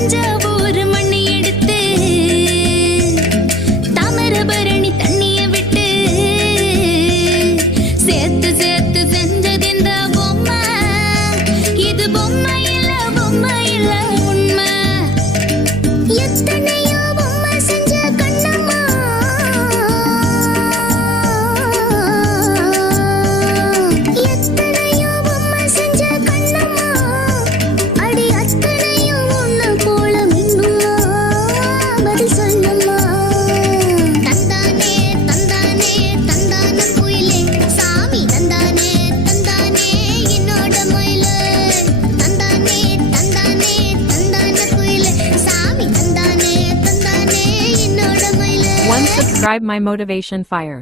தஞ்சாவூர் மண்ணை எடுத்து தாமிரபரணி தண்ணிய விட்டு சேர்த்து சேர்த்து செஞ்சது இந்த பொம்மை. இது பொம்மை இல்ல உண்மை. எத்தனையோ பொம்மை செஞ்ச கண்ணம்மா, எத்தனையோ பொம்மை செஞ்ச கண்ணம்மா, அடி அத்தனையும் ஒண்ணு போல மின்னுமா, பதில் சொல்லம்மா. தந்தானே தந்தானே தந்தான குயிலே, சாமி தந்தானே தந்தானே என்னோட மயிலே. தந்தானே தந்தானே தந்தான குயிலே, சாமி தந்தானே தந்தானே என்னோட மயிலே. One subscribe my motivation fire.